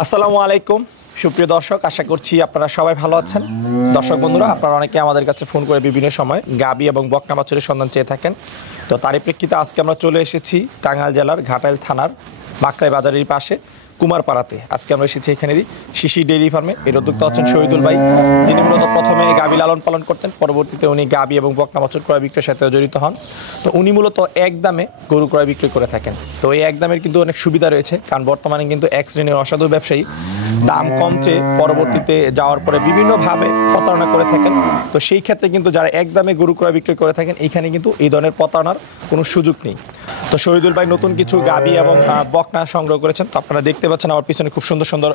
আসসালামু আলাইকুম সুপ্রিয় দর্শক, আশা করছি আপনারা সবাই ভালো আছেন। দর্শক বন্ধুরা, আপনারা অনেকে আমাদের কাছে ফোন করে বিভিন্ন সময় গাবি এবং বকনা বাছুরের সন্ধান চেয়ে থাকেন। তো তারই প্রেক্ষিতে আজকে আমরা চলে এসেছি টাঙ্গাইল জেলার ঘাটাইল থানার বাকরাই বাজারের পাশে কুমারপাড়াতে। আজকে আমরা এসেছি এখানেরই শিশি ডেইরি ফার্মে। এর উদ্যোক্তা হচ্ছেন শহীদুল ভাই, যিনি মূলত প্রথমে গাবি লালন পালন করতেন, পরবর্তীতে উনি গাবি এবং বকনা বাছুর ক্রয় বিক্রয়ের সাথে জড়িত হন। তো উনি মূলত এক দামে গরু ক্রয় বিক্রয় করে থাকেন। তো এই এক দামের কিন্তু অনেক সুবিধা রয়েছে, কারণ বর্তমানে কিন্তু এক শ্রেণীর অসাধু ব্যবসায়ী দাম কমছে পরবর্তীতে যাওয়ার পরে বিভিন্নভাবে প্রতারণা করে থাকেন। তো সেই ক্ষেত্রে কিন্তু যারা এক দামে গরু ক্রয় বিক্রয় করে থাকেন, এইখানে কিন্তু এই ধরনের প্রতারণার কোনো সুযোগ নেই। তো শহীদুল ভাই নতুন কিছু গাবি এবং বকনা সংগ্রহ করেছেন। তো আপনারা দেখতে পাচ্ছেন আমার পিছনে খুব সুন্দর সুন্দর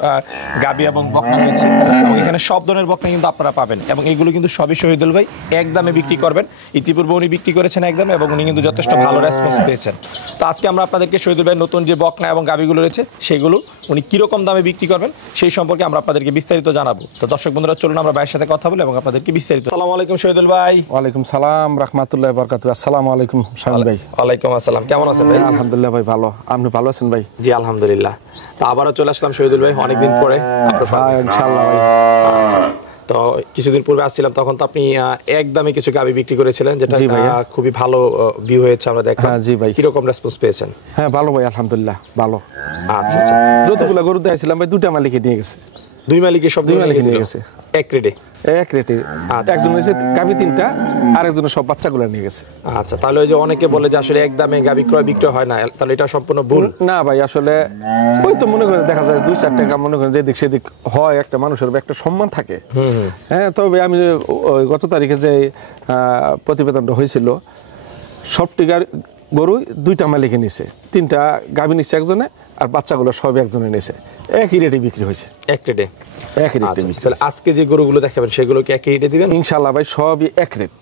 গাবি এবং বকনা রয়েছে, এবং এখানে সব ধরনের বকনা কিন্তু আপনারা পাবেন, এবং এগুলো কিন্তু সবই শহীদুল ভাই এক দামে বিক্রি করবেন। ইতিপূর্বে উনি বিক্রি করেছেন এক দামে, এবং উনি কিন্তু যথেষ্ট ভালো রেসপন্স পেয়েছেন। তো আজকে আমরা আপনাদেরকে শহীদুল ভাই নতুন যে বকনা এবং গাবিগুলো রয়েছে সেগুলো উনি কীরকম দামে বিক্রি করবেন সেই সম্পর্কে আমরা আপনাদেরকে বিস্তারিত জানাবো। তো দর্শক বন্ধুরা, চলুন আমরা ভাইয়ের সাথে কথা বলি এবং আপনাদেরকে বিস্তারিত। আসসালামু আলাইকুম শহীদুল ভাই। ওয়ালাইকুম সালাম রাহমাতুল্লাহি ওয়া বারাকাতুহু। আসসালামু আলাইকুম শামিম ভাই। ওয়ালাইকুম আসসালাম, কেমন আছেন ভাই? আলহামদুলিল্লাহ ভাই, ভালো। আপনি ভালো আছেন ভাই? জি আলহামদুলিল্লাহ। তো আবারও চলে আসলাম শহীদুল ভাই অনেকদিন পরে। ইনশাআল্লাহ ভাই। আচ্ছা, তো কিছুদিন পূর্বে আসছিলাম, তখন তো আপনি একদমই কিছু গাবি বিক্রি করেছিলেন, যেটা খুবই ভালো ভিউ হয়েছে আমরা দেখলাম। জি ভাই। কিরকম রেসপন্স পেয়েছেন? হ্যাঁ ভালো ভাই, আলহামদুলিল্লাহ ভালো। আচ্ছা আচ্ছা, যতগুলো গরু দিয়েছিলাম ভাই দুইটা মালিকে নিয়ে গেছে। দুই মালিকে সব দুই মালিকে নিয়ে গেছে এক রেটে? এক রেটে। একজন হয়েছে গাবি তিনটা, আরেকজনের সব বাচ্চাগুলো নিয়ে গেছে। আচ্ছা, তাহলে ওই যে অনেকে বলে যে আসলে এক দামে গাবি ক্রয় বিক্রয় হয় না, তাহলে এটা সম্পূর্ণ ভুল? না ভাই, আসলে ওই তো মনে করেন দেখা যায় 2-4 টাকা মনে করেন যেদিক সেদিক হয়, একটা মানুষের একটা সম্মান থাকে। হ্যাঁ, তবে আমি গত তারিখে যে প্রতিবেদনটা হয়েছিল, সবটি গরু দুইটা মালিকে নিছে, তিনটা গাভী নিচ্ছে একজনে, আর বাচ্চাগুলো সব একজনে নিছে। একই রেটে বিক্রি হয়েছে। এক রেটে? একই রেটে। তাহলে আজকে যে গরুগুলো দেখাবেন সেগুলো কি একই রেটে দিবেন? ইনশাআল্লাহ ভাই, সবই এক রেট।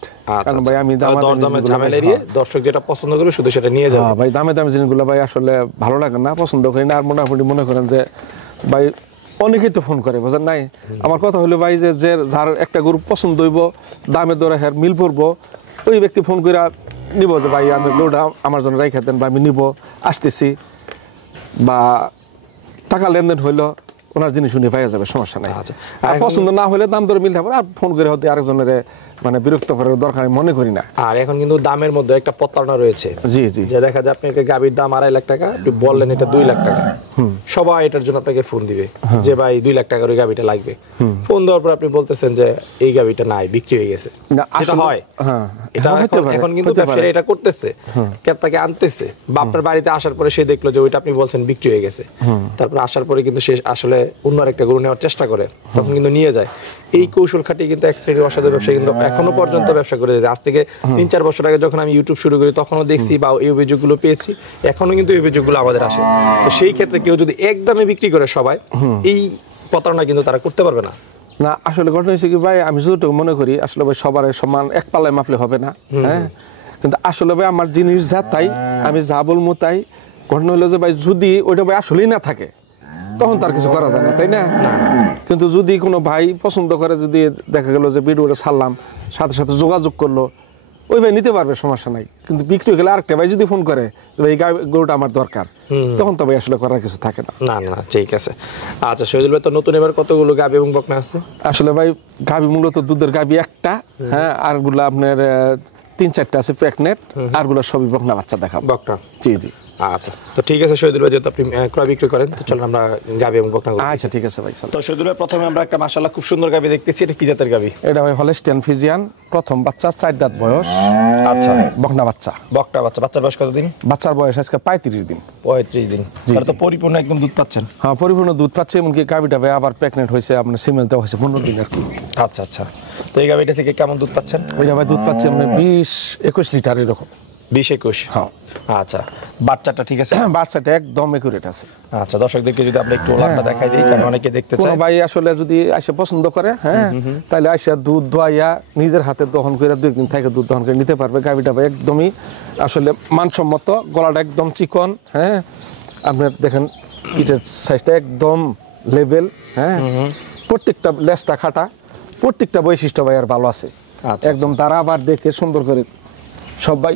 কারণ ভাই আমি দরদামের ঝামেলা এড়িয়ে দর্শক যেটা পছন্দ করবে শুধু সেটা নিয়ে যাবে। ভাই দামে দামে জিনিসগুলো ভাই আসলে ভালো লাগে না, পছন্দ করি না। আর মোটামুটি মনে করেন যে ভাই অনেকেই তো ফোন করে, বুঝেন নাই? আমার কথা হলো ভাই যে যার একটা গরু পছন্দ হইব, দামে দরে হ্যার মিল পড়বো, ওই ব্যক্তি ফোন করে নিব যে ভাই আমি গরুটা আমার জন্য রেখে দেন, বা আমি নিব, আসতেছি, বা টাকা লেনদেন হইলো, ওনার জিনিস শুনে পাওয়া যাবে, সমস্যা নাই। আর পছন্দ না হলে দাম দরে মিলতে হবে, আর ফোন করে হতে আরেকজনের মানে বিরক্ত করার দরকার আমি মনে করি না। আর এখন কিন্তু দামের মধ্যে একটা প্রতারণা রয়েছে। জি জি। যে দেখা যায় আপনি গাবির দাম 2.5 লাখ টাকা, আপনি বললেন এটা 2 লাখ টাকা, সবাই এটার জন্য আপনাকে ফোন দিবে যে ভাই 2 লাখ টাকার ওই গাবিটা লাগবে। ফোন দেওয়ার পর আপনি বলতেছেন যে এই গাবিটা নাই, বিক্রি হয়ে গেছে। যেটা হয়, এটা এখন কিন্তু ব্যবসায়ীরা এটা করতেছে, ক্রেতাকে আনতেছে, বা আপনার বাড়িতে আসার পরে সে দেখলো যে ওইটা আপনি বলছেন বিক্রি হয়ে গেছে, তারপর আসার পরে কিন্তু সে আসলে অন্য একটা গরু নেওয়ার চেষ্টা করে, তখন কিন্তু নিয়ে যায়। এই কৌশল খাটিয়ে কিন্তু এক শ্রেণীর অসাধু ব্যবসায়ী কিন্তু এখনো পর্যন্ত ব্যবসা করে যায়। আজ থেকে 3-4 বছর আগে যখন আমি ইউটিউব শুরু করি তখনও দেখছি বা এই অভিযোগগুলো পেয়েছি, এখনো কিন্তু এই অভিযোগগুলো আমাদের আসে। তো সেই ক্ষেত্রে কেউ যদি একদমে বিক্রি করে সবাই, এই প্রতারণা কিন্তু তারা করতে পারবে না। না, আসলে ঘটনা হয়েছে কি ভাই, আমি যতটুকু মনে করি আসলে ভাই সবার সমান এক পাল্লায় মাপলে হবে না। হ্যাঁ, কিন্তু আসলে ভাই আমার জিনিস যা তাই, আমি যা বলবো তাই। ঘটনা হলো যে ভাই যদি ওইটা ভাই আসলেই না থাকে তখন তার কিছু করা যায় না, তাই না? কিন্তু যদি কোনো ভাই পছন্দ করে, যদি দেখা গেল যে ভিডিওটা ছাড়লাম, সাথে সাথে যোগাযোগ করলো, ওই ভাই নিতে পারবে, সমস্যা নাই। কিন্তু বিক্রি হয়ে গেলে আরেকটা ভাই যদি ফোন করে যে ভাই গরুটা আমার দরকার, তখন তো ভাই আসলে করার কিছু থাকে না। না না, ঠিক আছে। আচ্ছা শহীদুল ভাই, তো নতুন এবার কতগুলো গাবি এবং বকনা আছে? আসলে ভাই গাবি মূলত দুধের গাবি একটা, হ্যাঁ, আরগুলো আপনার 3-4টা আছে প্রেগনেন্ট, আরগুলো সবই বকনা বাচ্চা দেখাবো। বকনা? জি জি। আচ্ছা, তো ঠিক আছে শহীদুল ভাই, যেহেতু আপনি ক্রয় বিক্রি করেন, তো চলুন আমরা গাবি এবং বকনা। আচ্ছা ঠিক আছে ভাই। তো শহীদুল ভাই, প্রথমে আমরা একটা মাশাআল্লাহ খুব সুন্দর গাবি দেখতেছি, এটা কি জাতের গাবি? এটা ভাই হলস্টিয়ান ফ্রিজিয়ান, প্রথম বাচ্চা, 4 দাঁত বয়স। আচ্ছা, বকনা বাচ্চা। বকনা বাচ্চা। বাচ্চার বয়স কতদিন? বাচ্চার বয়স আজকে 35 দিন। 35 দিন, তাহলে তো পরিপূর্ণ একদম দুধ পাচ্ছেন। হ্যাঁ, পরিপূর্ণ দুধ পাচ্ছে। এমনকি গাবিটা ভাই আবার প্রেগনেন্ট হয়েছে, আপনার সিমেন্ট দেওয়া হয়েছে 15 দিন আর কি। আচ্ছা আচ্ছা, তো এই গাবিটা থেকে কেমন দুধ পাচ্ছেন? ওইটা ভাই দুধ পাচ্ছে আপনার 20-21 লিটার এরকম। 20-21? হ্যাঁ। আচ্ছা, বাচ্চাটা ঠিক আছে? বাচ্চাটা একদম একুরেট আছে। আচ্ছা, দর্শকদেরকে যদি আমরা একটু ওলানটা দেখাই দিই, কারণ অনেকে দেখতে চায়। ভাই আসলে যদি আইসা পছন্দ করে, হ্যাঁ, তাহলে আইসা দুধ দোয়াইয়া নিজের হাতে দহন করে 2 দিন থেকে দুধ দহন করে নিতে পারবে। গাবিটা ভাই একদমই আসলে মানসম্মত, গলাটা একদম চিকন, হ্যাঁ, আপনার দেখেন পিঠের সাইজটা একদম লেভেল, হ্যাঁ, প্রত্যেকটা লেজটা খাটা, প্রত্যেকটা বৈশিষ্ট্য ভাই আর ভালো আছে। একদম তারা আবার দেখে সুন্দর করে সবাই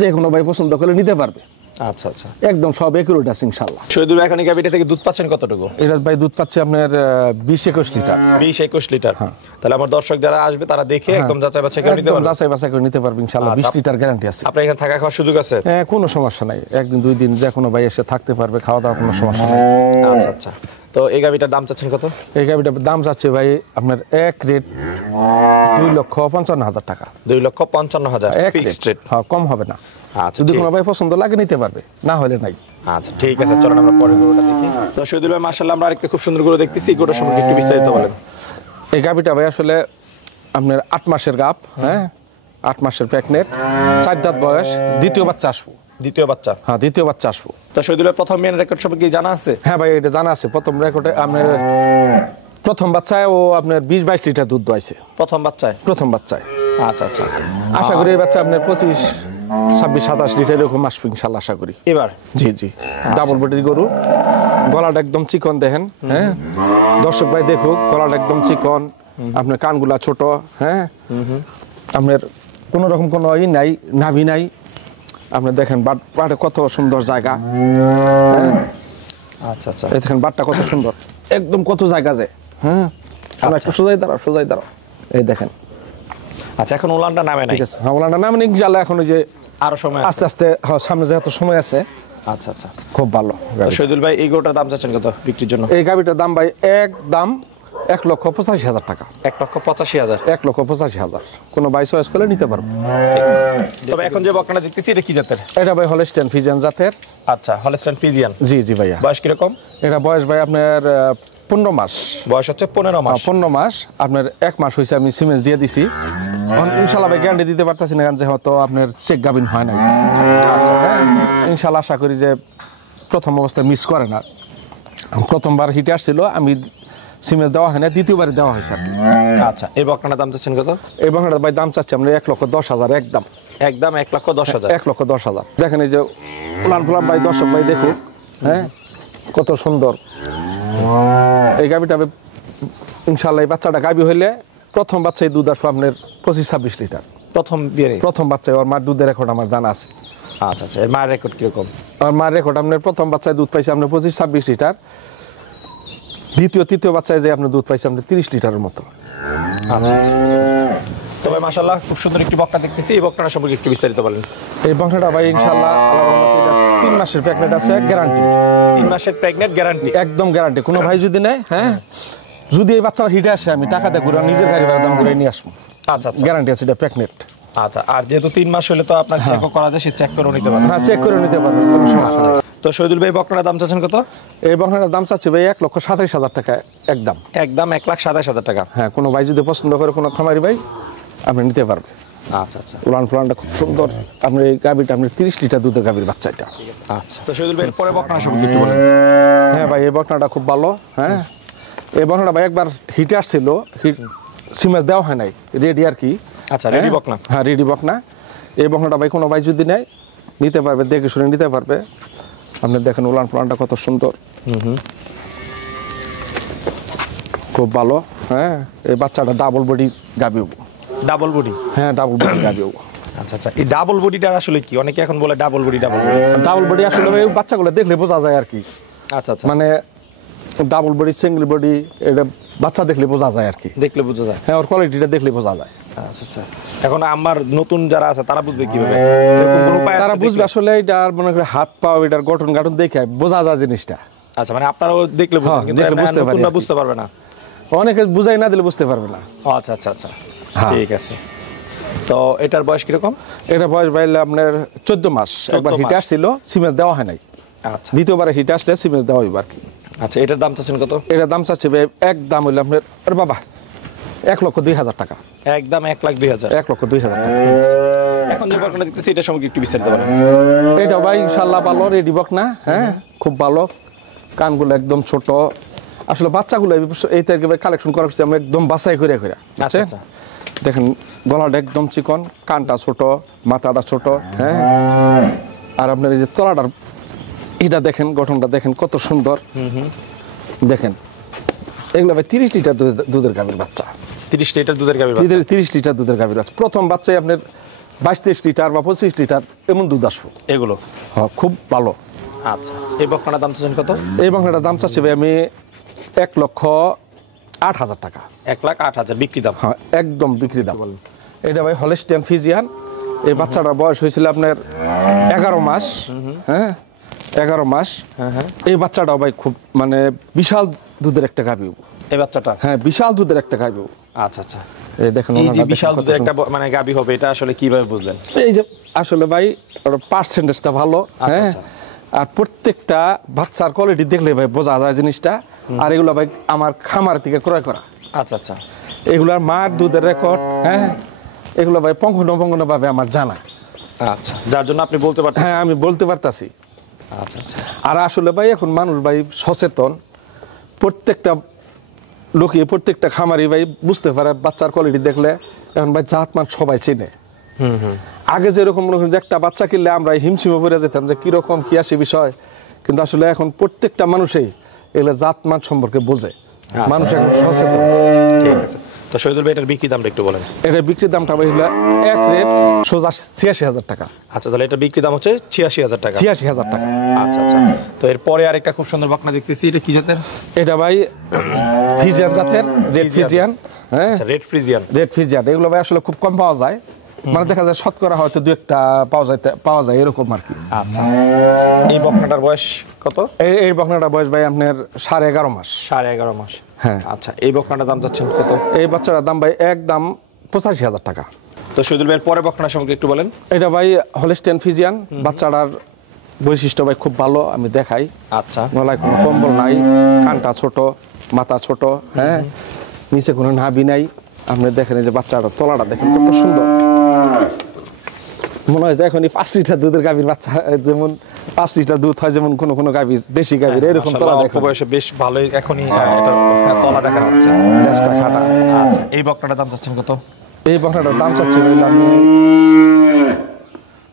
যে কোনো ভাই পছন্দ করে নিতে পারবে। আচ্ছা আচ্ছা। একদম সব একুরেট আছে ইনশাআল্লাহ। শহীদুল ভাই এখন এই গাভীটা থেকে দুধ পাচ্ছেন কতটুকু? এটা ভাই দুধ পাচ্ছে আপনার 20-21 লিটার। 20-21 লিটার। তাহলে আমার দর্শক যারা আসবে তারা দেখে একদম যাচাই বাছাই করে নিতে একদম পারবে। যাচাই বাছাই করে নিতে পারবে ইনশাআল্লাহ। 20 লিটার গ্যারান্টি আছে। আপনার এখানে থাকা খাওয়ার সুযোগ আছে? হ্যাঁ, কোনো সমস্যা নাই, একদিন দুই দিন যে কোনো ভাই এসে থাকতে পারবে, খাওয়া দাওয়া কোনো সমস্যা নেই। আচ্ছা আচ্ছা। তো এই গাভীটার দাম চাচ্ছেন কত? এই গাভিটার দাম যাচ্ছে ভাই আপনার এক রেট 2,55,000 টাকা। 2,55,000 এক ফিক্সড রেট। হ্যাঁ, কম হবে না। আচ্ছা যদি ঠিক কোনো ভাই পছন্দ লাগে নিতে পারবে, না হলে নাই। আচ্ছা ঠিক আছে, চলুন আমরা পরের গরুটা দেখি। তো শহীদুল ভাই মাশাআল্লাহ আমরা আরেকটা খুব সুন্দর গরু দেখতেছি, এই গরুর সম্পর্কে একটু বিস্তারিত বলেন। এই গাভিটা ভাই আসলে আপনার 8 মাসের গাভ, হ্যাঁ 8 মাসের প্রেগনেন্ট, 4 দাঁত বয়স, দ্বিতীয় বাচ্চা আসবো। দ্বিতীয় বাচ্চা? হ্যাঁ, দ্বিতীয় বাচ্চা আসবো। তো শহীদুল ভাই প্রথম মেন রেকর্ড সম্পর্কে কি জানা আছে? হ্যাঁ ভাই, এটা জানা আছে। প্রথম রেকর্ডে আপনার প্রথম বাচ্চায় ও আপনার 20-22 লিটার দুধ দোয়াইছে। প্রথম বাচ্চায়? প্রথম বাচ্চায়। আচ্ছা আচ্ছা। আশা করি এই বাচ্চা আপনার 25-26-27 লিটার এরকম আসবে ইনশাআল্লাহ, আশা করি এবার। জি জি। ডাবল বডির গরু, গলাটা একদম চিকন দেখেন, হ্যাঁ দর্শক ভাই দেখুক, গলাটা একদম চিকন, আপনার কানগুলা ছোট, হ্যাঁ আপনার কোনো রকম কোনো ই নাই, নাভি নাই। আপনি দেখেন বাটে কত সুন্দর জায়গা, হ্যাঁ আচ্ছা আচ্ছা। এই দেখেন বাটটা কত সুন্দর, একদম কত জায়গা যায়, হ্যাঁ একটু সোজাই দাঁড়াও, সোজাই দাঁড়াও, এই দেখেন। আচ্ছা এখন উলানটা নামে নাই? ঠিক আছে, হ্যাঁ ওলানটা নামে ইনশাআল্লাহ, এখন ওই যে আরো সময় আস্তে আস্তে, হ্যাঁ সামনে যেহেতু সময় আছে। আচ্ছা আচ্ছা, খুব ভালো। তো শহীদুল ভাই এই গরুটার দাম চাচ্ছেন কত বিক্রির জন্য? এই গাভিটার দাম ভাই একদম 1,85,000 টাকা। 1,85,000? 1,85,000। কোনো ভাই চয়েস করলে নিতে পারবো। তবে এখন যে বকনাটা দেখতেছি এটা কি জাতের? এটা ভাই হলস্টাইন ফ্রিজিয়ান জাতের। আচ্ছা, হলস্টাইন ফ্রিজিয়ান। জি জি ভাইয়া। বয়স কিরকম? এটা বয়স ভাই আপনার 15 মাস। বয়স হচ্ছে 15 মাস। 15 মাস। আপনার 1 মাস হয়েছে আমি সিমেন্স দিয়ে দিছি। ইনশাল্লাহ ভাই গ্যারান্টি দিতে পারতেছি না, কারণ যেহেতু আপনার চেক গাবিন হয় নাই। আচ্ছা আচ্ছা। ইনশাল্লাহ আশা করি যে প্রথম অবস্থায় মিস করে না। প্রথমবার হিটে আসছিল, আমি সিমেন্স দেওয়া হয় না, দ্বিতীয়বার দেওয়া হয়েছে আর কি। আচ্ছা, এই বকনাটার দাম চাচ্ছেন কত? এই বকনাটার ভাই দাম চাচ্ছি আমরা 1,10,000 একদম। একদম 1,10,000? 1,10,000। দেখেন এই যে উলান ফুলান ভাই, দর্শক ভাই দেখুক, হ্যাঁ কত সুন্দর এই গাভিটা। ইনশাল্লাহ এই বাচ্চাটা গাভি হইলে প্রথম বাচ্চায় দুধ আসবে আপনার 25-26 লিটার। প্রথম বিয়ে? প্রথম বাচ্চায় ওর মার দুধের রেকর্ড আমার জানা আছে। আচ্ছা আচ্ছা, এর মায়ের রেকর্ড কিরকম? আমার মার রেকর্ড আপনার প্রথম বাচ্চায় দুধ পাইছে আপনার 25-26 লিটার, তৃতীয় বাচ্চায় যে আপনার দুধ পাইছে আপনার 30 লিটারের মতো। আচ্ছা আচ্ছা। তবে মাশাআল্লাহ খুব সুন্দর একটি বকনা দেখতেছি, এই বকনাটা সম্পর্কে একটু বিস্তারিত বলেন। এই বকনাটা ভাই ইনশাআল্লাহ আল্লাহর রহমতে এটা 3 মাসের প্রেগনেন্ট আছে, গ্যারান্টি। 3 মাসের প্রেগনেন্ট গ্যারান্টি? একদম গ্যারান্টি। কোনো ভাই যদি নেয়, হ্যাঁ যদি এই বাচ্চা হিটে আসে, আমি টাকাতে ঘুরে নিজের গাড়ি ভাড়া দাম ঘুরে নিয়ে আসবো। আচ্ছা আচ্ছা, গ্যারান্টি আছে, এটা প্রেগনেন্ট। আচ্ছা, আর যেহেতু 3 মাস হলে তো আপনার চেকও করা যায়, সে চেক করে নিতে পারবে? হ্যাঁ, চেক করে নিতে পারবেন, কোনো সমস্যা নেই। তো শহীদুল ভাই বকনাটার দাম চাচ্ছেন কত? এই বকনাটার দাম চাচ্ছি ভাই 1,27,000 টাকা একদম। একদম 1,27,000 টাকা? হ্যাঁ, কোনো ভাই যদি পছন্দ করে, কোনো খামারি ভাই আপনি নিতে পারবে। আচ্ছা আচ্ছা। উলান ফুলানটা খুব সুন্দর। আপনি এই গাভিটা আপনি 30 লিটার দুধের গাভির বাচ্চা এটা। আচ্ছা, তো শহীদুল ভাই পরে বকনা সম্পর্কে একটু বলেন। হ্যাঁ ভাই, এই বকনাটা খুব ভালো। হ্যাঁ, এই বকনাটা ভাই একবার হিটে আসছিল, হিট সিমেন্স দেওয়া হয় নাই, রেডি আর কি। আচ্ছা, রেডি বকনা? হ্যাঁ, রেডি বকনা। এই বকনাটা ভাই কোনো ভাই যদি নেয় নিতে পারবে, দেখে শুনে নিতে পারবে। আপনি দেখেন উলান ফুলানটা কত সুন্দর, খুব ভালো। হ্যাঁ, এই বাচ্চাটা ডাবল বডি গাভি। Double body? হ্যাঁ, ডাবল বডি গাভি। আচ্ছা আচ্ছা, এই ডাবল বডিটার আসলে কি? অনেকে এখন বলে double body double body. Double body আসলে ভাই বাচ্চাগুলো দেখলে বোঝা যায় আর কি। আচ্ছা আচ্ছা, মানে ডাবল বডি, সিঙ্গেল বডি, এটা বাচ্চা দেখলে বোঝা যায় আর কি। দেখলে বোঝা যায়? হ্যাঁ, ওর কোয়ালিটিটা দেখলে বোঝা যায়। আচ্ছা আচ্ছা। এখন আমার নতুন যারা আছে তারা বুঝবে কিভাবে? এরকম কোনো উপায় আছে? তারা বুঝবে আসলে এটা মনে করে হাত পা এটার গঠন গাঠন দেখে বোঝা যায় জিনিসটা। আচ্ছা, মানে আপনারাও দেখলে বুঝেন, কিন্তু দেখলে বুঝতে পারি নতুনরা আর কি। বুঝতে পারবে না? অনেকে বুঝাই না দিলে বুঝতে পারবে না। আচ্ছা আচ্ছা আচ্ছা, হ্যাঁ। ঠিক আছে। তো এটার বয়স কিরকম? এটা বয়স বাইলে আপনার 14 মাস। 14 একবার হিটে মাস। আসছিল, সিমেন্স দেওয়া হয় নাই। আচ্ছা দ্বিতীয়বারে হিটে আসলে সিমেন্স দেওয়া হইব আর কি। আচ্ছা, এটার দাম চাচ্ছেন কত? এটার দাম চাচ্ছে ভাই একদম হইলে আপনার, আরে বাবা, 1,02,000 টাকা। একদম 1,02,000? 1,02,000 টাকা। এখন যে বকনা দেখতেছি এটা সম্পর্কে একটু বিস্তারিত বলেন। এটা ভাই ইনশাআল্লাহ ভালো, রেডি বকনা। হ্যাঁ, খুব ভালো। কানগুলো একদম ছোট। আসলে বাচ্চাগুলো এই থেকে কালেকশন করা হচ্ছে, আমি একদম বাছাই করে। আচ্ছা আচ্ছা। দেখেন গলাটা একদম চিকন, কানটা ছোট, মাথাটা ছোট। হ্যাঁ, আর আপনার এই যে তলাটার এটা দেখেন, গঠনটা দেখেন কত সুন্দর। দেখেন এগুলো ভাই 30 লিটার দুধের গাভীর বাচ্চা। 30 লিটার দুধের গাভীর বাচ্চা? 30 লিটার দুধের গাভীর বাচ্চা। প্রথম বাচ্চায় আপনার 22-23 লিটার বা 25 লিটার এমন দুধ আসবো। এগুলো হ্যাঁ, খুব ভালো। আচ্ছা, এই বকনাটার দাম চাচ্ছেন কত? এই বাংলাটার দাম চাচ্ছি ভাই আমি 1,08,000 টাকা। 1,08,000 বিক্রি দাম। হ্যাঁ, একদম বিক্রি দাম। এটা ভাই হলস্টিয়ান ফিজিয়ান। এই বাচ্চাটার বয়স হয়েছিল আপনার 11 মাস। হ্যাঁ, 11 মাস। এই বাচ্চাটাও ভাই খুব মানে বিশাল দুধের একটা গাভী। এই বাচ্চাটা? হ্যাঁ, বিশাল দুধের একটা গাভী। আচ্ছা আচ্ছা, এই দেখেন এই যে ওনারা বিশাল দেখেন কত দুধের একটা সুন্দর। মানে গাভী হবে, এটা আসলে কিভাবে বুঝলেন? এই যে আসলে ভাই ওর পার্সেন্টেজটা ভালো। আচ্ছা, হ্যাঁ, আচ্ছা। আর প্রত্যেকটা বাচ্চার কোয়ালিটি দেখলে ভাই বোঝা যায় জিনিসটা। আর এগুলো ভাই আমার খামার থেকে ক্রয় করা। আচ্ছা আচ্ছা, এগুলার মার দুধের রেকর্ড, হ্যাঁ, এগুলো ভাই পঙ্খানুপঙ্খানু ভাবে আমার জানা। আচ্ছা, যার জন্য আপনি বলতে পারতেন। হ্যাঁ, আমি বলতে পারতাছি। আচ্ছা আচ্ছা, আর আসলে ভাই এখন মানুষ ভাই সচেতন, প্রত্যেকটা লোকে প্রত্যেকটা খামারি ভাই বুঝতে পারে বাচ্চার কোয়ালিটি দেখলে। এখন ভাই জাতমান সবাই চেনে। আগে যেরকম মনে করেন যে একটা বাচ্চা কিনলে আমরা হিমশিমে পড়ে যেতাম যে কিরকম কি আসে বিষয়, কিন্তু আসলে এখন প্রত্যেকটা মানুষই এগুলো জাতমান সম্পর্কে বোঝে। মানুষ এখন সচেতন। ঠিক আছে। তো শহীদুল ভাই, এটার বিক্রি দামটা একটু বলেন। এটার বিক্রির দামটা ভাই হলো এক রেট সোজা 86,000 টাকা। আচ্ছা, তাহলে এটা বিক্রি দাম হচ্ছে 86,000 টাকা। 86,000 টাকা। আচ্ছা আচ্ছা, তো এরপরে আরেকটা খুব সুন্দর বকনা দেখতেছি, এটা কি জাতের? এটা ভাই ফিজিয়ান জাতের, রেড ফিজিয়ান। হ্যাঁ, আচ্ছা, রেড ফ্রিজিয়ান। রেড ফিজিয়ান এগুলো ভাই আসলে খুব কম পাওয়া যায়। মানে দেখা যায় শতকরা হয়তো 2-1টা পাওয়া যায় এরকম আর কি। আচ্ছা, এই বকনাটার বয়স কত? এই বকনাটা বয়স ভাই আপনার 11.5 মাস। 11.5 মাস। হ্যাঁ। আচ্ছা, এই বকনাটার দাম যাচ্ছেন কত? এই বাচ্চাটার দাম ভাই একদম 85,000 টাকা। তো শহীদুল ভাইয়ের পরে বকনা সম্পর্কে একটু বলেন। এটা ভাই হলস্টিয়ান ফিজিয়ান। বাচ্চাটার বৈশিষ্ট্য ভাই খুব ভালো, আমি দেখাই। আচ্ছা, গলায় কোনো কম্বল নাই, কানটা ছোট, মাথা ছোট, হ্যাঁ, নিচে কোনো নাভি নাই। আপনি দেখেন এই যে বাচ্চাটার তলাটা দেখেন কত সুন্দর। মনে হয় যে এখনই 5 লিটার দুধের গাভীর বাচ্চা, যেমন 5 লিটার দুধ হয় যেমন কোনো কোনো গাভীর, দেশি গাভীর এরকম তলা অল্প দেখেন। বয়সে বেশ ভালোই এখনই এটা তলা দেখা যাচ্ছে। দেশটা খাটা। আচ্ছা, এই বকনাটার দাম যাচ্ছেন কত? এই বকনাটার দাম চাচ্ছি ভাই আমি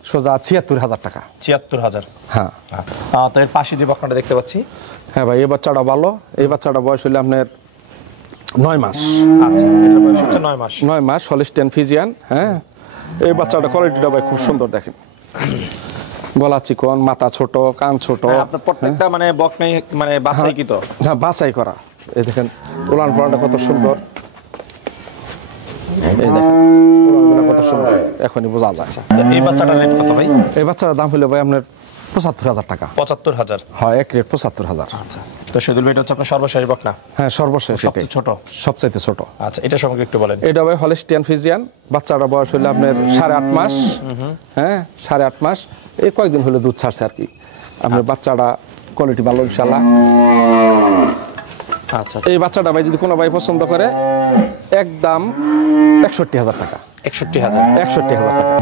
সোজা 76,000 টাকা। 76,000। হ্যাঁ। তো এর পাশে যে বকনাটা দেখতে পাচ্ছি, হ্যাঁ ভাই, এই বাচ্চাটা ভালো। এই বাচ্চাটা বয়স হলে আপনার 9 মাস। আচ্ছা, এটার বয়স হচ্ছে 9 মাস। 9 মাস হলস্টিয়ান ফিজিয়ান। হ্যাঁ, এই বাচ্চাটা কোয়ালিটিটা ভাই খুব সুন্দর দেখেন। গলা চিকন, মাথা ছোট, কান ছোট। হ্যাঁ, আপনার প্রত্যেকটা মানে বকনাই মানে বাছাই কি তো? হ্যাঁ, বাছাই করা। এই দেখেন উলান পালানটা কত সুন্দর। এই দেখেন উলানগুলো কত সুন্দর, এখনই বোঝা যায়। তো এই বাচ্চাটার রেট কত ভাই? এই বাচ্চাটার দাম হলো ভাই আপনার 75,000 টাকা। 75,000। হয়, এক রেট 75,000। আচ্ছা, তো শহীদুল ভাই, এটা হচ্ছে আপনার সর্বশেষ বকনা, হ্যাঁ, সর্বশেষ এটাই। সবচেয়ে ছোট। সবচাইতে ছোট। আচ্ছা, এটা সম্পর্কে একটু বলেন। এটা ভাই হলস্টিয়ান ফিজিয়ান। বাচ্চাটার বয়স হলো আপনার 8.5 মাস। হ্যাঁ, 8.5 মাস। এই কয়েকদিন হলো দুধ ছাড়ছে আর কি। আপনার বাচ্চাটা কোয়ালিটি ভালো ইনশাল্লাহ। আচ্ছা, এই বাচ্চাটা ভাই যদি কোনো ভাই পছন্দ করে, একদম 61,000 টাকা। 61,000। 61,000 টাকা।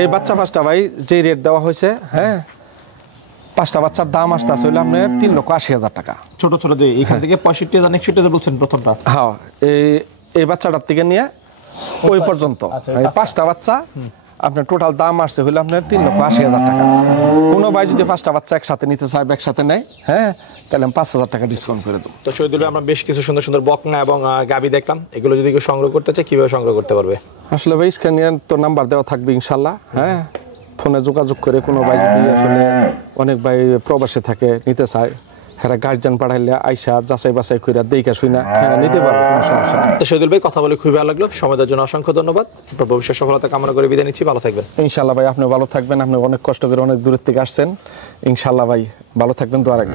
এই বাচ্চা পাঁচটা ভাই যে রেট দেওয়া হয়েছে, হ্যাঁ, 5টা বাচ্চার দাম আসতে আছে হইলে আপনার 3,80,000 টাকা। ছোট ছোট যে এখান থেকে 65,000 61,000 বলছেন প্রথমটা। হ্যাঁ, এই বাচ্চাটার থেকে নিয়ে ওই পর্যন্ত এই 5টা বাচ্চা আপনার টোটাল দাম আসছে হইলে আপনার 3,80,000 টাকা। কোনো ভাই যদি 5টা বাচ্চা একসাথে নিতে চায়, একসাথে নেয়, হ্যাঁ, তাহলে আমি 5,000 টাকা ডিসকাউন্ট করে দেবো। তো শহীদুল ভাই, আমরা বেশ কিছু সুন্দর সুন্দর বকনা এবং গাবি দেখলাম। এগুলো যদি কেউ সংগ্রহ করতে চায়, কিভাবে সংগ্রহ করতে পারবে? আসলে ভাই স্ক্যানিয়ার তো নাম্বার দেওয়া থাকবে ইনশাল্লাহ। হ্যাঁ, ফোনে যোগাযোগ করে কোনো ভাই যদি আসলে অনেক ভাই প্রবাসে থাকে, নিতে চায়, হ্যাঁ, গার্জিয়ান পাঠাইলে আইসা যাচাই বাছাই করে দেখা শুই না, হ্যাঁ, নিতে পারবে, কোনো সমস্যা নেই। তো শহীদুল ভাই, কথা বলে খুবই ভালো লাগলো। সময় দেওয়ার জন্য অসংখ্য ধন্যবাদ। আপনার ভবিষ্যৎ সফলতা কামনা করে বিদায় নিচ্ছি। ভালো থাকবেন। ইনশাল্লাহ ভাই, আপনি ভালো থাকবেন। আপনি অনেক কষ্ট করে অনেক দূরের থেকে আসছেন। ইনশাল্লাহ ভাই ভালো থাকবেন, দোয়া রাখবেন।